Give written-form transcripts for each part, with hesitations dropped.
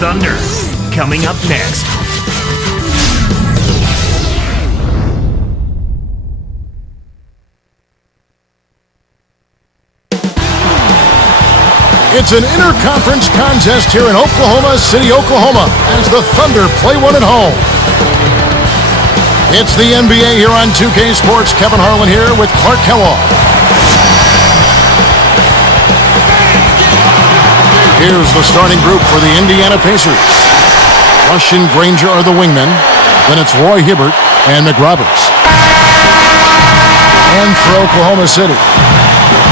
Thunder. Coming up next. It's an interconference contest here in Oklahoma City, Oklahoma, as the Thunder play one at home. It's the NBA here on 2K Sports. Kevin Harlan here with Clark Kellogg. Here's the starting group for the Indiana Pacers. Rush and Granger are the wingmen. Then it's Roy Hibbert and McRoberts. And for Oklahoma City,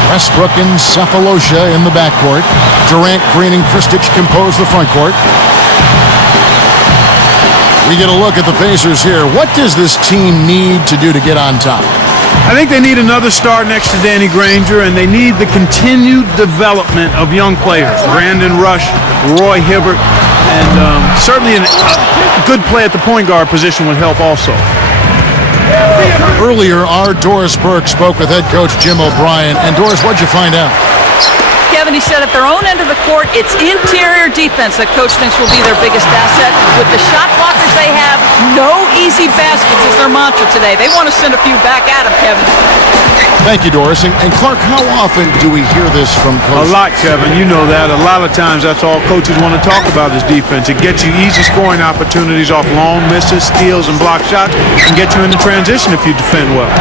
Westbrook and Cephalosha in the backcourt. Durant, Green, and Kristich compose the front court. We get a look at the Pacers here. What does this team need to do to get on top? I think they need another star next to Danny Granger, and they need the continued development of young players. Brandon Rush, Roy Hibbert, and certainly a good play at the point guard position would help also. Earlier, our Doris Burke spoke with head coach Jim O'Brien. And Doris, what'd you find out? Kevin, he said at their own end of the court, it's interior defense that coach thinks will be their biggest asset. With the shot blockers they have, no easy baskets is their mantra today. They want to send a few back at them, Kevin. Thank you, Doris. And Clark, how often do we hear this from coaches? A lot, Kevin. You know that. A lot of times that's all coaches want to talk about is defense. It gets you easy scoring opportunities off long misses, steals, and block shots, and get you into transition if you defend well.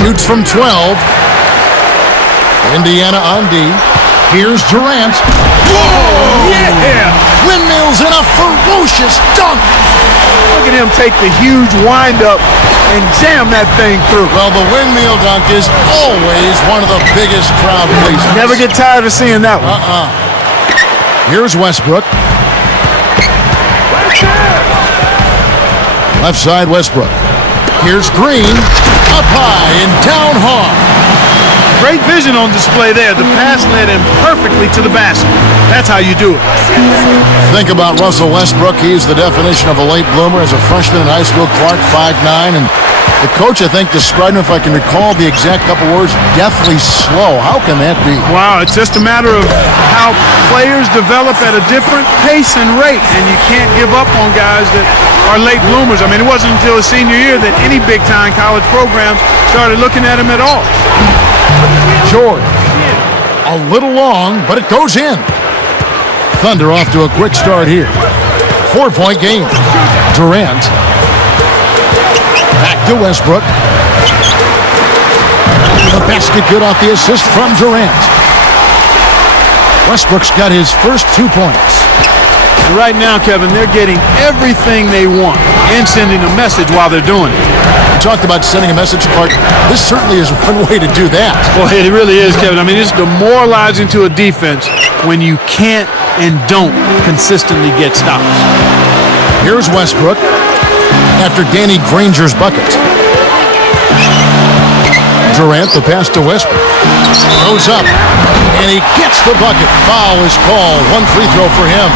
Shoots from 12. Indiana on D. Here's Durant. Whoa! Yeah! Windmills and a ferocious dunk. Look at him take the huge windup and jam that thing through. Well, the windmill dunk is always one of the biggest crowd pleasers. Never get tired of seeing that one. Here's Westbrook. Left side, Westbrook. Here's Green. Up high and down hard. Great vision on display there. The pass led him perfectly to the basket. That's how you do it. Think about Russell Westbrook. He's the definition of a late bloomer as a freshman in high school. Clark, 5'9", and the coach, I think, described him, if I can recall the exact couple words, deathly slow. How can that be? Wow, it's just a matter of how players develop at a different pace and rate, and you can't give up on guys that are late bloomers. I mean, it wasn't until his senior year that any big-time college programs started looking at him at all. George, a little long, but it goes in. Thunder off to a quick start here. 4-point game. Durant. Back to Westbrook. The basket good off the assist from Durant. Westbrook's got his first 2 points. Right now, Kevin, they're getting everything they want and sending a message while they're doing it. You talked about sending a message, Clark. This certainly is one way to do that. Well, it really is, Kevin. I mean, it's demoralizing to a defense when you can't and don't consistently get stops. Here's Westbrook after Danny Granger's bucket. Durant, the pass to Westbrook. Goes up, and he gets the bucket. Foul is called. 1 free throw for him.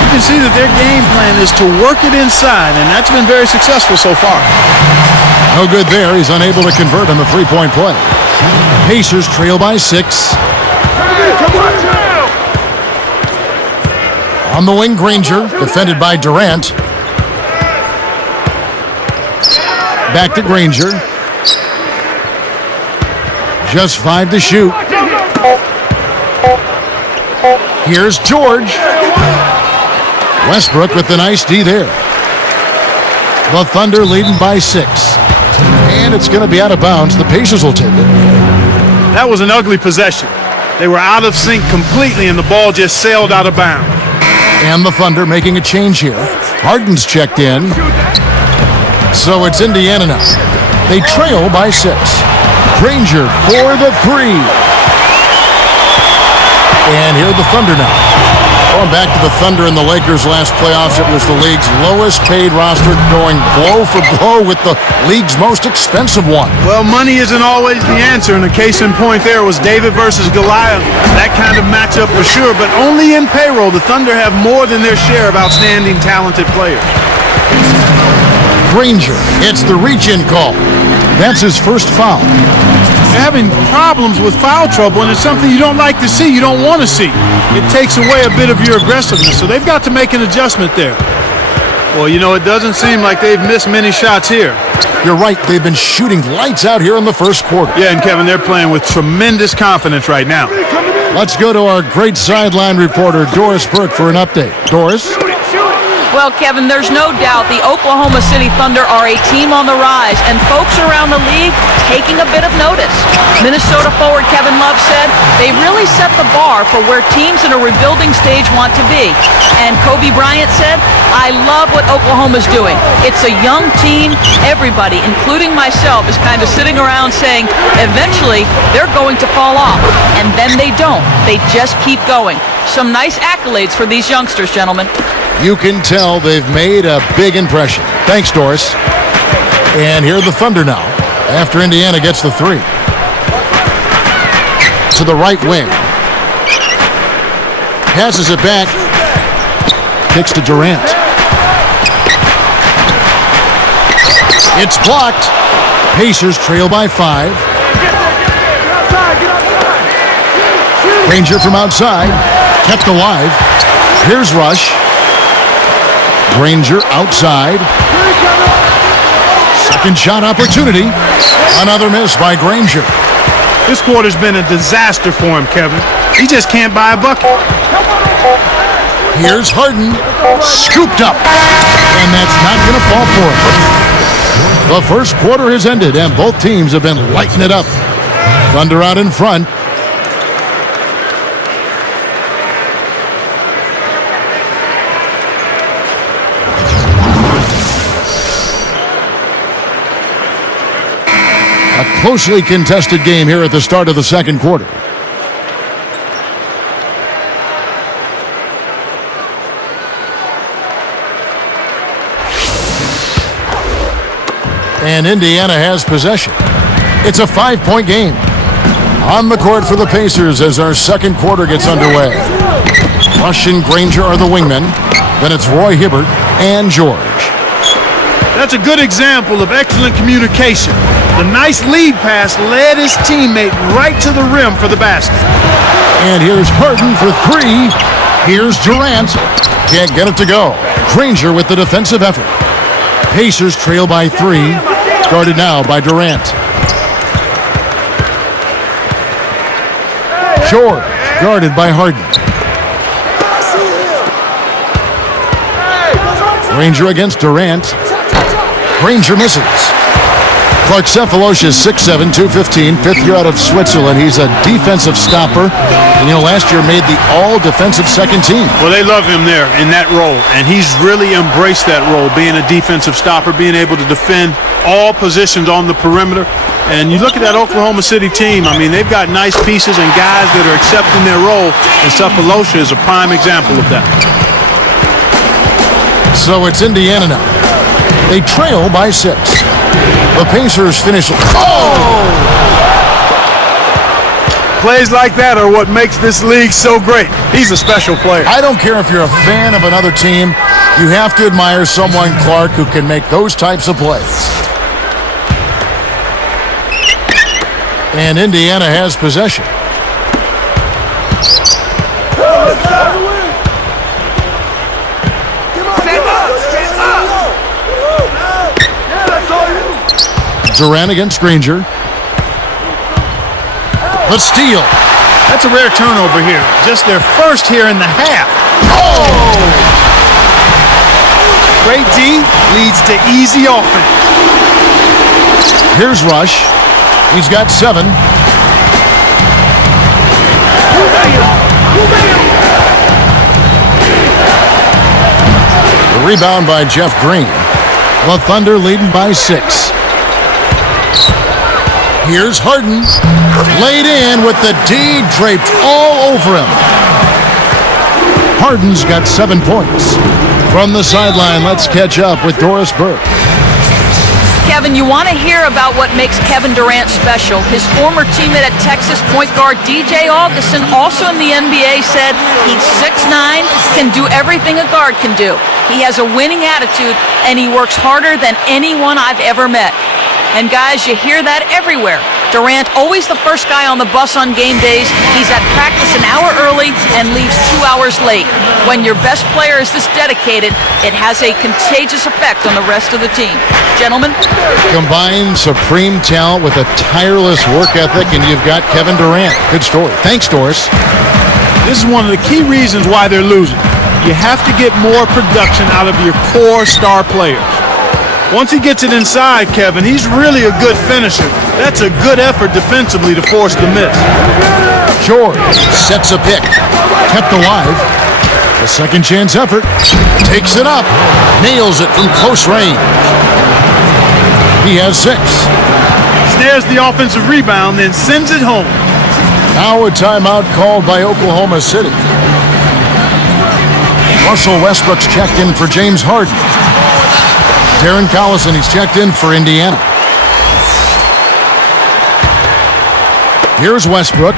You can see that their game plan is to work it inside, and that's been very successful so far. No good there. He's unable to convert on the three-point play. Pacers trail by 6. On the wing, Granger, defended by Durant. Back to Granger. Just 5 to shoot. Here's George. Westbrook with the nice D there. The Thunder leading by 6. And it's going to be out of bounds. The Pacers will take it. That was an ugly possession. They were out of sync completely, and the ball just sailed out of bounds. And the Thunder making a change here. Harden's checked in. So it's Indiana now. They trail by 6. Granger for the 3. And here are the Thunder now. Going back to the Thunder and the Lakers last playoffs, it was the league's lowest paid roster, going blow for blow with the league's most expensive one. Well, money isn't always the answer, and a case in point there was David versus Goliath. That kind of matchup for sure, but only in payroll. The Thunder have more than their share of outstanding, talented players. Granger, it's the reach-in call. That's his first foul. They're having problems with foul trouble, and it's something you don't like to see, you don't want to see. It takes away a bit of your aggressiveness, so they've got to make an adjustment there. Well, you know, it doesn't seem like they've missed many shots here. You're right, they've been shooting lights out here in the first quarter. Yeah, and Kevin, they're playing with tremendous confidence right now. Let's go to our great sideline reporter, Doris Burke, for an update. Doris? Well, Kevin, there's no doubt the Oklahoma City Thunder are a team on the rise, and folks around the league taking a bit of notice. Minnesota forward Kevin Love said they really set the bar for where teams in a rebuilding stage want to be. And Kobe Bryant said, I love what Oklahoma's doing. It's a young team. Everybody, including myself, is kind of sitting around saying, eventually, they're going to fall off. And then they don't. They just keep going. Some nice accolades for these youngsters, gentlemen. You can tell they've made a big impression. Thanks, Doris. And here are the Thunder now, after Indiana gets the three. To the right wing. Passes it back. Kicks to Durant. It's blocked. Pacers trail by 5. Granger from outside. Kept alive. Here's Rush. Granger outside. Second shot opportunity. Another miss by Granger. This quarter's been a disaster for him, Kevin. He just can't buy a bucket. Here's Harden. Scooped up. And that's not going to fall for him. The first quarter has ended, and both teams have been lighting it up. Thunder out in front. A closely contested game here at the start of the second quarter. And Indiana has possession. It's a 5-point game. On the court for the Pacers as our second quarter gets underway. Rush and Granger are the wingmen. Then it's Roy Hibbert and George. That's a good example of excellent communication. The nice lead pass led his teammate right to the rim for the basket. And here's Harden for 3. Here's Durant. Can't get it to go. Granger with the defensive effort. Pacers trail by 3. Guarded now by Durant. George guarded by Harden. Granger against Durant. Granger misses. Clark Cephalosha is 6'7", 215, fifth year out of Switzerland. He's a defensive stopper. And, you know, last year made the all-defensive second team. Well, they love him there in that role, and he's really embraced that role, being a defensive stopper, being able to defend all positions on the perimeter. And you look at that Oklahoma City team, I mean, they've got nice pieces and guys that are accepting their role, and Cephalosha is a prime example of that. So it's Indiana now. They trail by 6. The Pacers finish. Oh! Plays like that are what makes this league so great. He's a special player. I don't care if you're a fan of another team. You have to admire someone, Clark, who can make those types of plays. And Indiana has possession. Durant against Granger. The steal. That's a rare turnover here. Just their first here in the half. Oh! Great D leads to easy offense. Here's Rush. He's got 7. The rebound by Jeff Green. The Thunder leading by 6. Here's Harden. Laid in with the D draped all over him. Harden's got 7 points. From the sideline, let's catch up with Doris Burke. Kevin, you want to hear about what makes Kevin Durant special. His former teammate at Texas, point guard DJ Augustin, also in the NBA, said he's 6'9", can do everything a guard can do. He has a winning attitude, and he works harder than anyone I've ever met. And guys, you hear that everywhere. Durant, always the first guy on the bus on game days. He's at practice an hour early and leaves 2 hours late. When your best player is this dedicated, it has a contagious effect on the rest of the team. Gentlemen? Combine supreme talent with a tireless work ethic, and you've got Kevin Durant. Good story. Thanks, Doris. This is one of the key reasons why they're losing. You have to get more production out of your core star players. Once he gets it inside, Kevin, he's really a good finisher. That's a good effort defensively to force the miss. George sets a pick. Kept alive. A second chance effort. Takes it up. Nails it from close range. He has 6. Snares the offensive rebound, then sends it home. Now a timeout called by Oklahoma City. Russell Westbrook's checked in for James Harden. Darren Collison, he's checked in for Indiana. Here's Westbrook.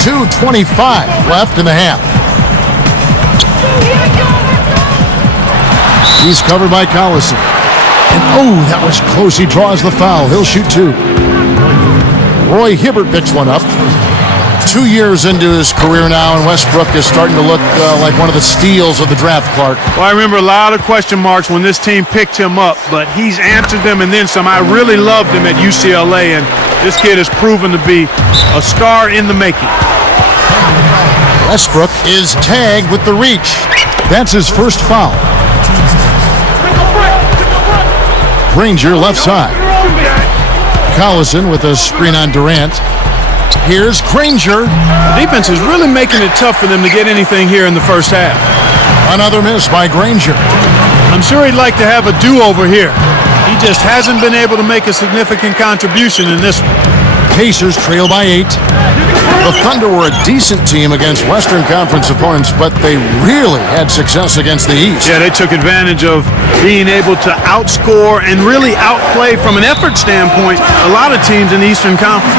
2:25 left in the half. He's covered by Collison. And oh, that was close. He draws the foul. He'll shoot 2. Roy Hibbert picks one up. 2 years into his career now, and Westbrook is starting to look like one of the steals of the draft, Clark. Well, I remember a lot of question marks when this team picked him up, but he's answered them and then some. I really loved him at UCLA, and this kid has proven to be a star in the making. Westbrook is tagged with the reach. That's his first foul. Granger left side. Collison with a screen on Durant. Here's Granger. The defense is really making it tough for them to get anything here in the first half. Another miss by Granger. I'm sure he'd like to have a do-over here. He just hasn't been able to make a significant contribution in this one. Pacers trail by 8. The Thunder were a decent team against Western Conference opponents, but they really had success against the East. Yeah, they took advantage of being able to outscore and really outplay from an effort standpoint a lot of teams in the Eastern Conference.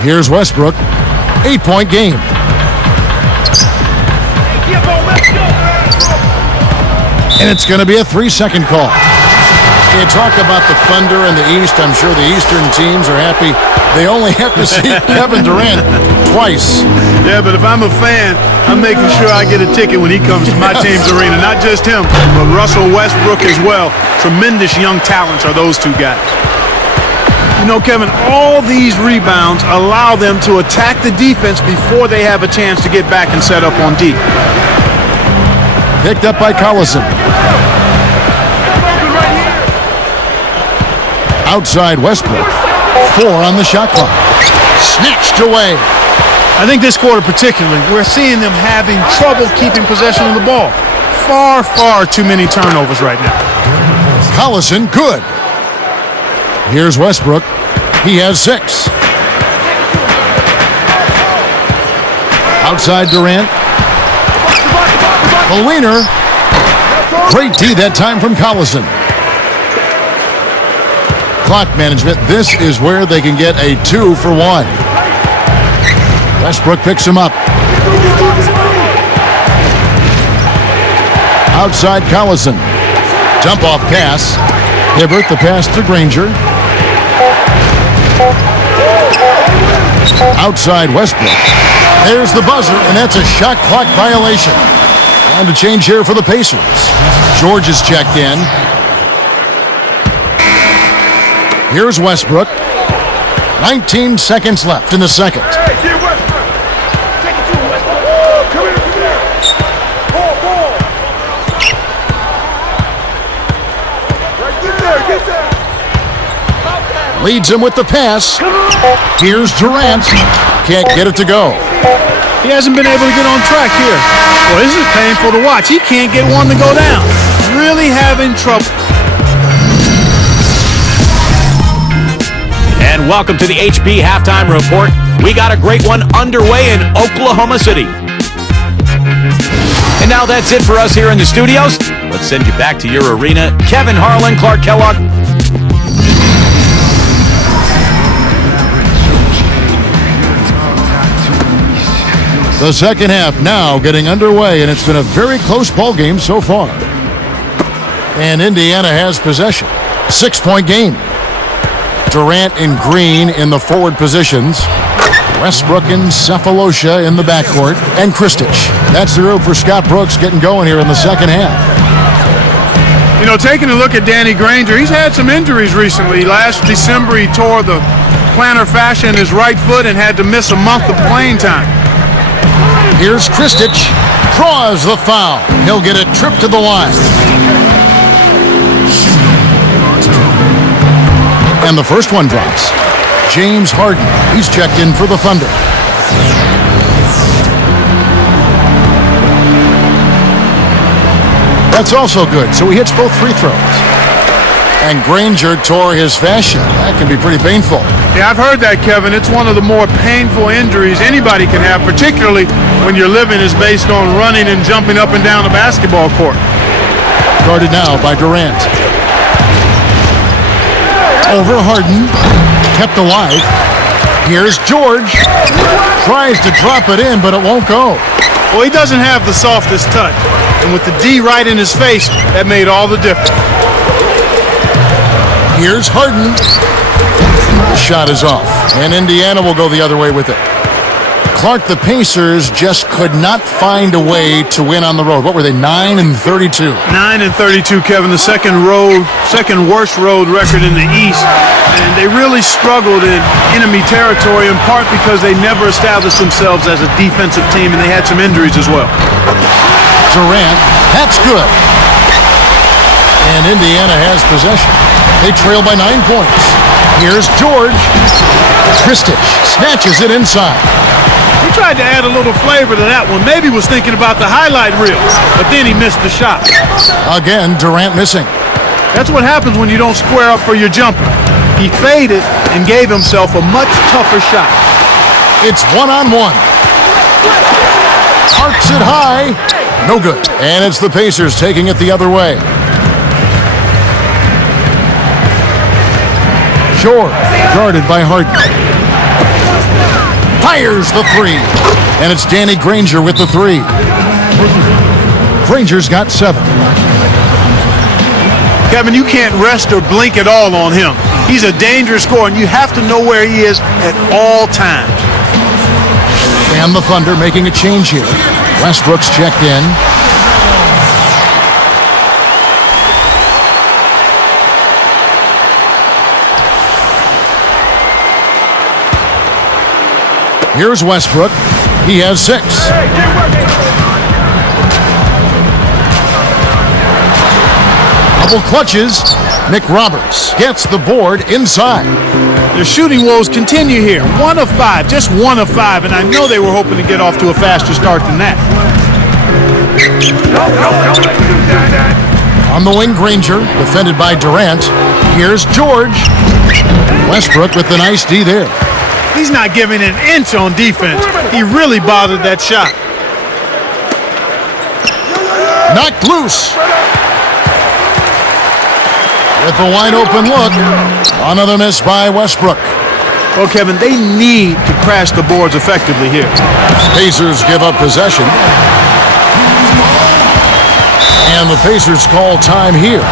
Here's Westbrook. 8-point game. And it's going to be a 3-second call. You talk about the Thunder and the East. I'm sure the Eastern teams are happy. They only have to see Kevin Durant twice. Yeah, but if I'm a fan, I'm making sure I get a ticket when he comes to my team's arena. Not just him, but Russell Westbrook as well. Tremendous young talents are those two guys. You know, Kevin, all these rebounds allow them to attack the defense before they have a chance to get back and set up on D. Picked up by Collison. Outside Westbrook. 4 on the shot clock. Snatched away. I think this quarter particularly, we're seeing them having trouble keeping possession of the ball. Far, far too many turnovers right now. Collison, good. Here's Westbrook. He has 6. Outside Durant. The wiener. Great D that time from Collison. Clock management. This is where they can get a 2 for 1. Westbrook picks him up. Outside Collison. Jump off pass. Hibbert the pass to Granger. Outside Westbrook. There's the buzzer, and that's a shot clock violation. Time to change here for the Pacers. George is checked in. Here's Westbrook. 19 seconds left in the second. Leads him with the pass. Here's Durant. Can't get it to go. He hasn't been able to get on track here. Well, this is painful to watch. He can't get one to go down. Really having trouble. And welcome to the HP Halftime Report. We got a great one underway in Oklahoma City. And now that's it for us here in the studios. Let's send you back to your arena. Kevin Harlan, Clark Kellogg. The second half now getting underway, and it's been a very close ball game so far. And Indiana has possession. 6-point game. Durant and Green in the forward positions. Westbrook and Cephalosha in the backcourt. And Kristich. That's the room for Scott Brooks getting going here in the second half. You know, taking a look at Danny Granger, he's had some injuries recently. Last December, he tore the plantar fascia in his right foot and had to miss a month of playing time. Here's Kristich. Draws the foul. He'll get a trip to the line. And the first one drops. James Harden. He's checked in for the Thunder. That's also good, so he hits both free throws. And Granger tore his fascia. That can be pretty painful. Yeah, I've heard that, Kevin. It's one of the more painful injuries anybody can have, particularly when your living is based on running and jumping up and down a basketball court. Guarded now by Durant. Over Harden. Kept alive. Here's George. Tries to drop it in, but it won't go. Well, he doesn't have the softest touch. And with the D right in his face, that made all the difference. Here's Harden. The shot is off. And Indiana will go the other way with it. Clark, the Pacers just could not find a way to win on the road. What were they, 9-32? 9-32, Kevin, the second worst road record in the East. And they really struggled in enemy territory, in part because they never established themselves as a defensive team, and they had some injuries as well. Durant, that's good. And Indiana has possession. They trail by 9 points. Here's George. Kristich snatches it inside. He tried to add a little flavor to that one. Maybe was thinking about the highlight reel, but then he missed the shot. Again, Durant missing. That's what happens when you don't square up for your jumper. He faded and gave himself a much tougher shot. It's one-on-one. Arcs it high. No good. And it's the Pacers taking it the other way. Shore, guarded by Harden. Fires the three. And it's Danny Granger with the three. Granger's got 7. Kevin, you can't rest or blink at all on him. He's a dangerous scorer, and you have to know where he is at all times. And the Thunder making a change here. Westbrook's checked in. Here's Westbrook. He has 6. Double clutches. Nick Roberts gets the board inside. Their shooting woes continue here. 1 of 5, just 1 of 5, and I know they were hoping to get off to a faster start than that. On the wing, Granger, defended by Durant. Here's George. Westbrook with the nice D there. He's not giving an inch on defense. He really bothered that shot. Knocked loose. With a wide open look. Another miss by Westbrook. Well, Kevin, they need to crash the boards effectively here. Pacers give up possession. And the Pacers call time here.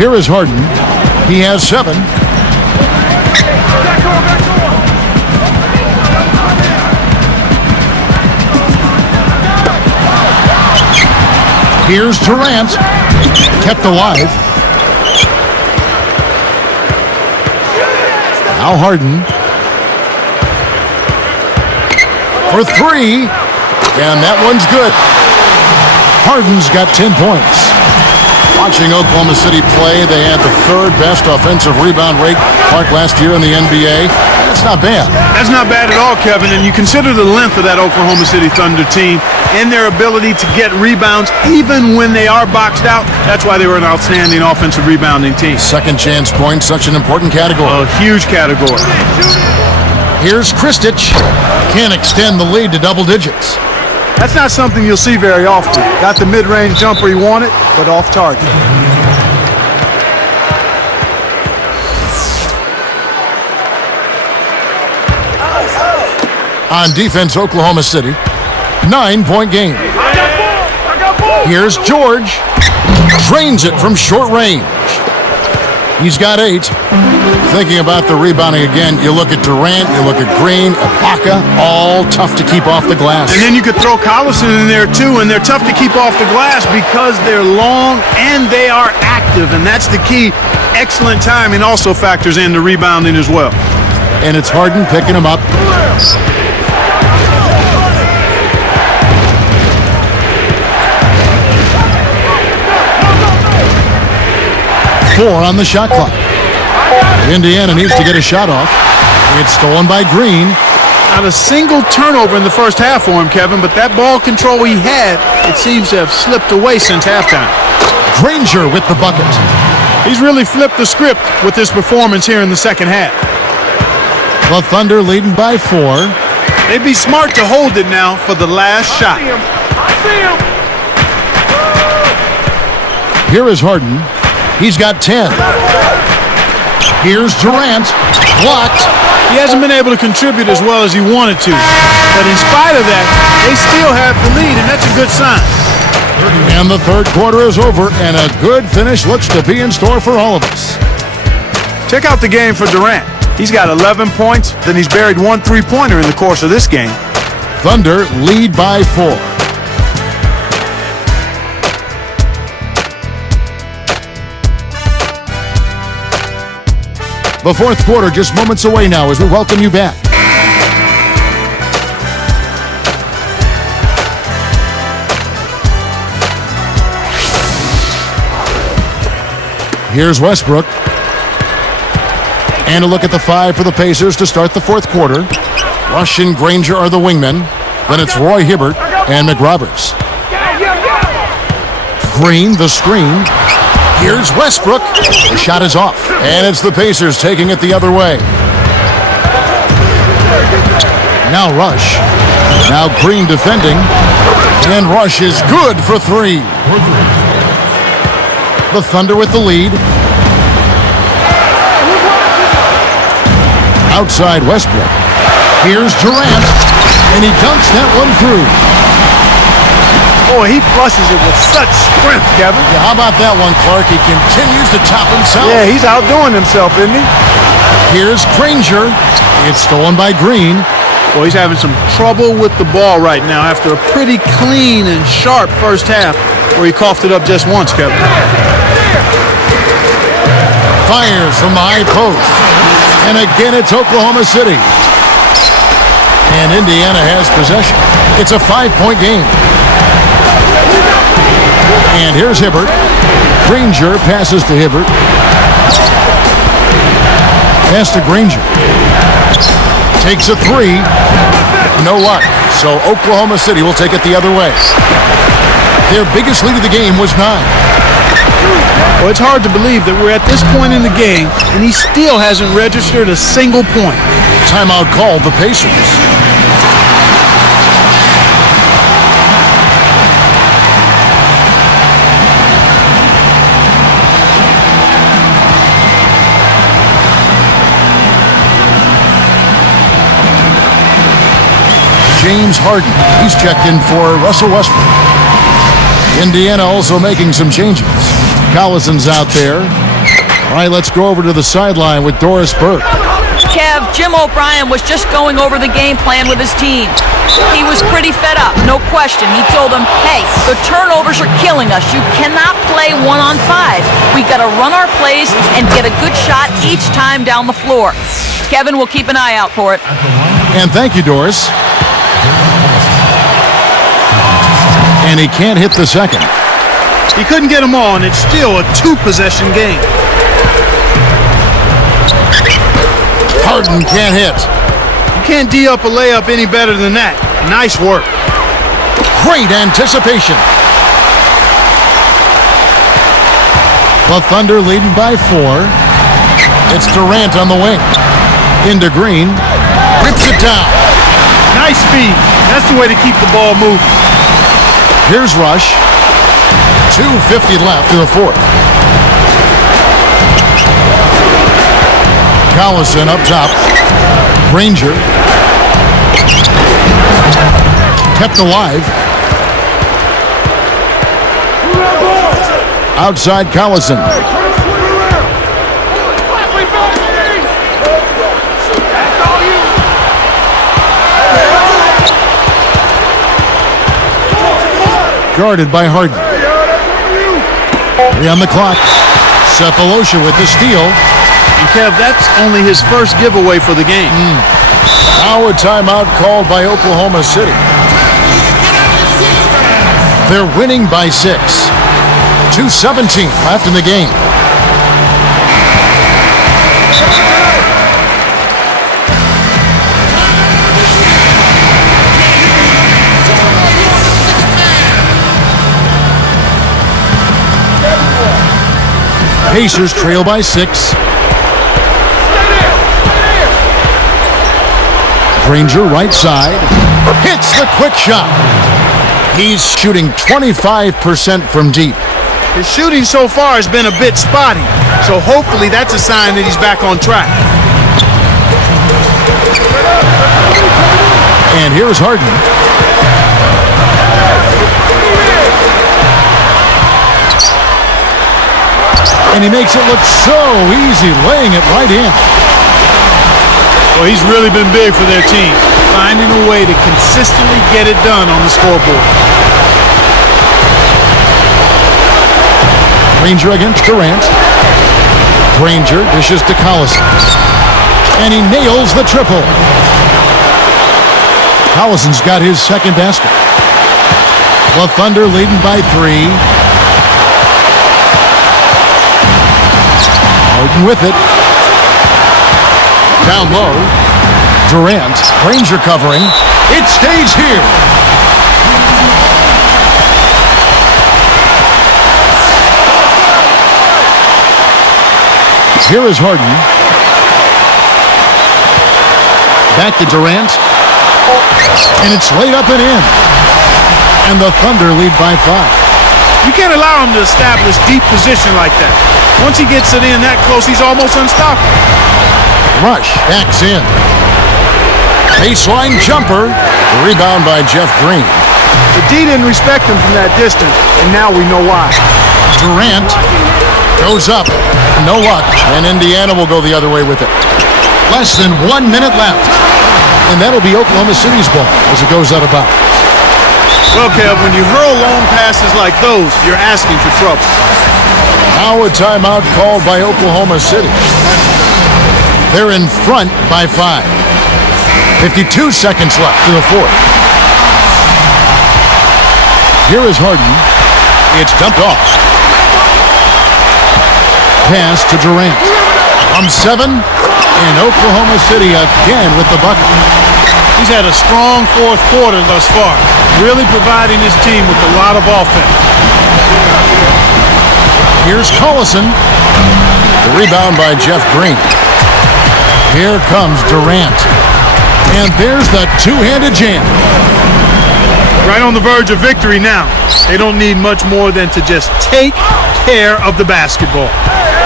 Here is Harden. He has 7. Here's Durant. Kept alive. Now Harden. For 3. And that one's good. Harden's got 10 points. Watching Oklahoma City play, they had the third best offensive rebound rate, Clark, last year in the NBA. That's not bad. That's not bad at all, Kevin, and you consider the length of that Oklahoma City Thunder team and their ability to get rebounds even when they are boxed out. That's why they were an outstanding offensive rebounding team. Second chance points, such an important category. A huge category. Here's Kristich. Can't extend the lead to double digits. That's not something you'll see very often. Got the mid-range jumper he wanted, but off target. On defense, Oklahoma City, 9-point game. Here's George. Drains it from short range. He's got 8. Thinking about the rebounding again, you look at Durant, you look at Green, Ibaka, all tough to keep off the glass. And then you could throw Collison in there too, and they're tough to keep off the glass because they're long and they are active, and that's the key. Excellent timing also factors in the rebounding as well. And it's Harden picking him up. Four on the shot clock. Indiana needs to get a shot off. It's stolen by Green. Not a single turnover in the first half for him, Kevin, but that ball control he had, it seems to have slipped away since halftime. Granger with the bucket. He's really flipped the script with his performance here in the second half. The Thunder leading by 4. They'd be smart to hold it now for the last shot. Here is Harden. He's got 10. Here's Durant. Blocked. He hasn't been able to contribute as well as he wanted to. But in spite of that, they still have the lead, and that's a good sign. And the third quarter is over, and a good finish looks to be in store for all of us. Check out the game for Durant. He's got 11 points, then he's buried 1 3-pointer in the course of this game. Thunder lead by 4. The fourth quarter just moments away now as we welcome you back. Here's Westbrook. And a look at the 5 for the Pacers to start the fourth quarter. Rush and Granger are the wingmen. Then it's Roy Hibbert and McRoberts. Green, the screen. Here's Westbrook. The shot is off. And it's the Pacers taking it the other way. Now Rush. Now Green defending. And Rush is good for 3. The Thunder with the lead. Outside Westbrook. Here's Durant. And he dunks that one through. Boy, he flushes it with such strength, Kevin. Yeah, how about that one, Clark? He continues to top himself. Yeah, he's outdoing himself, isn't he? Here's Granger. It's stolen by Green. Boy, he's having some trouble with the ball right now after a pretty clean and sharp first half where he coughed it up just once, Kevin. Fires from the high post. And again, it's Oklahoma City. And Indiana has possession. It's a 5-point game. And here's Hibbert. Granger passes to Hibbert. Pass to Granger. Takes a 3. No luck. So Oklahoma City will take it the other way. Their biggest lead of the game was 9. Well, it's hard to believe that we're at this point in the game, and he still hasn't registered a single point. Timeout called the Pacers. James Harden. He's checked in for Russell Westbrook. Indiana also making some changes. Collison's out there. All right, let's go over to the sideline with Doris Burke. Kev, Jim O'Brien was just going over the game plan with his team. He was pretty fed up, no question. He told them, hey, the turnovers are killing us. You cannot play 1-on-5. We got to run our plays and get a good shot each time down the floor. Kevin will keep an eye out for it. And thank you, Doris. And he can't hit the second. He couldn't get them all, and it's still a 2-possession game. Harden can't hit. You can't D up a layup any better than that. Nice work. Great anticipation. The Thunder leading by 4. It's Durant on the wing. Into Green. Rips it down. Nice speed. That's the way to keep the ball moving. Here's Rush. 2:50 left in the fourth. Collison up top. Granger. Kept alive. Outside Collison. Guarded by Harden. 3 on the clock. Cephalosha with the steal. And Kev, that's only his first giveaway for the game. Now a timeout called by Oklahoma City. They're winning by 6. 2:17 left in the game. Pacers trail by 6. Granger right side. Hits the quick shot. He's shooting 25% from deep. His shooting so far has been a bit spotty, so hopefully that's a sign that he's back on track. And here's Harden. And he makes it look so easy, laying it right in. Well, he's really been big for their team, finding a way to consistently get it done on the scoreboard. Granger against Durant. Granger dishes to Collison. And he nails the triple. Collison's got his second basket. The Thunder leading by 3. Harden with it. Down low. Durant. Granger covering. It stays here. Here is Harden. Back to Durant. And it's laid up and in. And the Thunder lead by 5. You can't allow him to establish deep position like that. Once he gets it in that close, he's almost unstoppable. Rush backs in. Baseline jumper. Rebound by Jeff Green. The D didn't respect him from that distance, and now we know why. Durant goes up. No luck. And Indiana will go the other way with it. Less than 1 minute left. And that'll be Oklahoma City's ball as it goes out of bounds. Well, Kev, when you hurl long passes like those, you're asking for trouble. Now a timeout called by Oklahoma City. They're in front by 5. 52 seconds left in the fourth. Here is Harden. It's dumped off. Pass to Durant. From 7, and Oklahoma City again with the bucket. He's had a strong fourth quarter thus far, really providing his team with a lot of offense. Here's Collison. The rebound by Jeff Green. Here comes Durant. And there's the two-handed jam. Right on the verge of victory now. They don't need much more than to just take care of the basketball.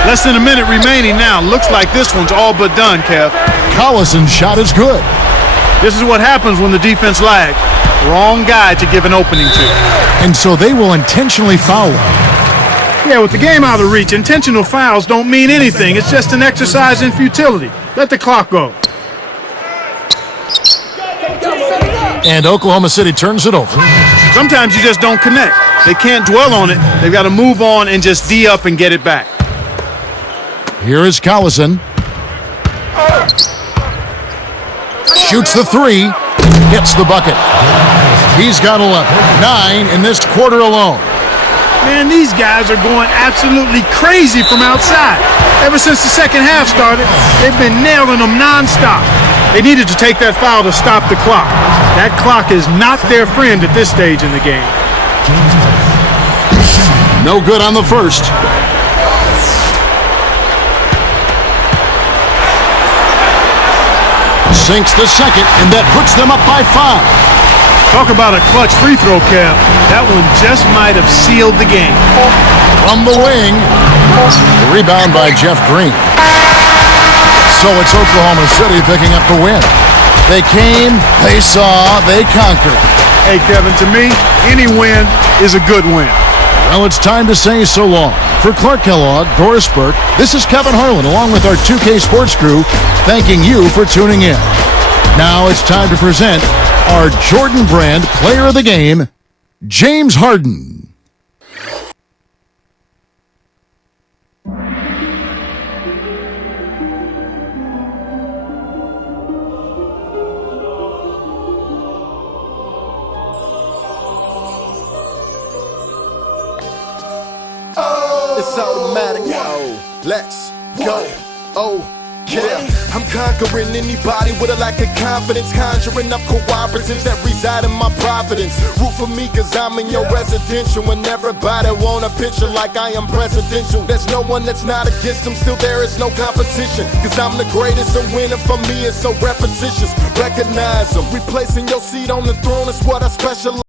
Less than a minute remaining now. Looks like this one's all but done, Kev. Collison's shot is good. This is what happens when the defense lags. Wrong guy to give an opening to. And so they will intentionally foul him. Yeah, with the game out of reach, intentional fouls don't mean anything. It's just an exercise in futility. Let the clock go. And Oklahoma City turns it over. Sometimes you just don't connect. They can't dwell on it. They've got to move on and just D up and get it back. Here is Collison. Shoots the 3. Hits the bucket. He's got 11. 9 in this quarter alone. Man, these guys are going absolutely crazy from outside. Ever since the second half started, they've been nailing them nonstop. They needed to take that foul to stop the clock. That clock is not their friend at this stage in the game. No good on the first. Sinks the second, and that puts them up by 5. Talk about a clutch free throw, Cap. That one just might have sealed the game. From the wing, the rebound by Jeff Green. So it's Oklahoma City picking up the win. They came, they saw, they conquered. Hey, Kevin, to me, any win is a good win. Well, it's time to say so long. For Clark Kellogg, Doris Burke, this is Kevin Harlan along with our 2K Sports crew, thanking you for tuning in. Now it's time to present our Jordan Brand Player of the Game, James Harden. It's automatic. Yo, let's go. Oh, yeah. I'm conquering anybody with a lack of confidence, conjuring up cooperatives that reside in my providence. Root for me cause I'm in your residential, and everybody want a picture like I am presidential. There's no one that's not against them, still there is no competition, cause I'm the greatest, and winning for me is so repetitious. Recognize them, replacing your seat on the throne is what I specialize.